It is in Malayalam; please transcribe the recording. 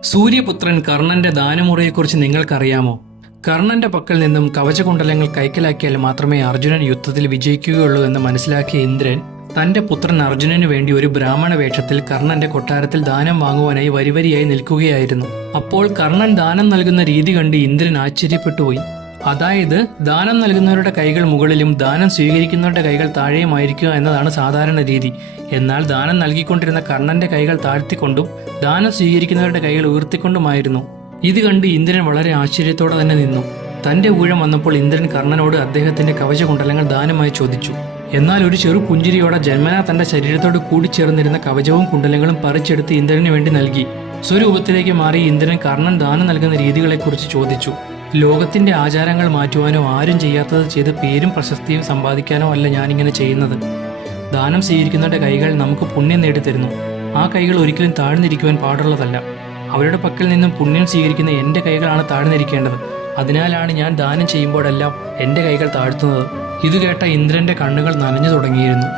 സൂര്യപുത്രൻ കർണന്റെ ദാനമുറയെക്കുറിച്ച് നിങ്ങൾക്കറിയാമോ? കർണന്റെ പക്കൽ നിന്നും കവചകുണ്ടലങ്ങൾ കൈക്കലാക്കിയാൽ മാത്രമേ അർജുനൻ യുദ്ധത്തിൽ വിജയിക്കുകയുള്ളൂ എന്ന് മനസ്സിലാക്കിയ ഇന്ദ്രൻ തന്റെ പുത്രൻ അർജുനന് വേണ്ടി ഒരു ബ്രാഹ്മണ വേഷത്തിൽ കർണന്റെ കൊട്ടാരത്തിൽ ദാനം വാങ്ങുവാനായി വരിവരിയായി നിൽക്കുകയായിരുന്നു. അപ്പോൾ കർണൻ ദാനം നൽകുന്ന രീതി കണ്ട് ഇന്ദ്രൻ ആശ്ചര്യപ്പെട്ടുപോയി. അതായത് ദാനം നൽകുന്നവരുടെ കൈകൾ മുകളിലും ദാനം സ്വീകരിക്കുന്നവരുടെ കൈകൾ താഴെയുമായിരിക്കുക എന്നതാണ് സാധാരണ രീതി. എന്നാൽ ദാനം നൽകിക്കൊണ്ടിരുന്ന കർണന്റെ കൈകൾ താഴ്ത്തിക്കൊണ്ടും ദാനം സ്വീകരിക്കുന്നവരുടെ കൈകൾ ഉയർത്തിക്കൊണ്ടുമായിരുന്നു. ഇത് കണ്ട് ഇന്ദ്രൻ വളരെ ആശ്ചര്യത്തോടെ തന്നെ നിന്നു. തന്റെ ഊഴം വന്നപ്പോൾ ഇന്ദ്രൻ കർണനോട് അദ്ദേഹത്തിന്റെ കവചകുണ്ടലങ്ങൾ ദാനമായി ചോദിച്ചു. എന്നാൽ ഒരു ചെറു പുഞ്ചിരിയോടെ ജന്മനാ തന്റെ ശരീരത്തോട് കൂടിച്ചേർന്നിരുന്ന കവചവും കുണ്ടലങ്ങളും പറിച്ചെടുത്ത് ഇന്ദ്രന് വേണ്ടി നൽകി. സ്വരൂപത്തിലേക്ക് മാറി ഇന്ദ്രൻ കർണൻ ദാനം നൽകുന്ന രീതികളെക്കുറിച്ച് ചോദിച്ചു. ലോകത്തിന്റെ ആചാരങ്ങൾ മാറ്റുവാനോ ആരും ചെയ്യാത്തത് ചെയ്ത് പേരും പ്രശസ്തിയും സമ്പാദിക്കാനോ അല്ല ഞാനിങ്ങനെ ചെയ്യുന്നത്. ദാനം സ്വീകരിക്കുന്നവരുടെ കൈകൾ നമുക്ക് പുണ്യം നേടിത്തരുന്നു. ആ കൈകൾ ഒരിക്കലും താഴ്ന്നിരിക്കുവാൻ പാടുള്ളതല്ല. അവരുടെ പക്കൽ നിന്നും പുണ്യം സ്വീകരിക്കുന്ന എൻ്റെ കൈകളാണ് താഴ്ന്നിരിക്കേണ്ടത്. അതിനാലാണ് ഞാൻ ദാനം ചെയ്യുമ്പോഴെല്ലാം എൻ്റെ കൈകൾ താഴ്ത്തുന്നത്. ഇത് കേട്ട ഇന്ദ്രന്റെ കണ്ണുകൾ നനഞ്ഞു തുടങ്ങിയിരുന്നു.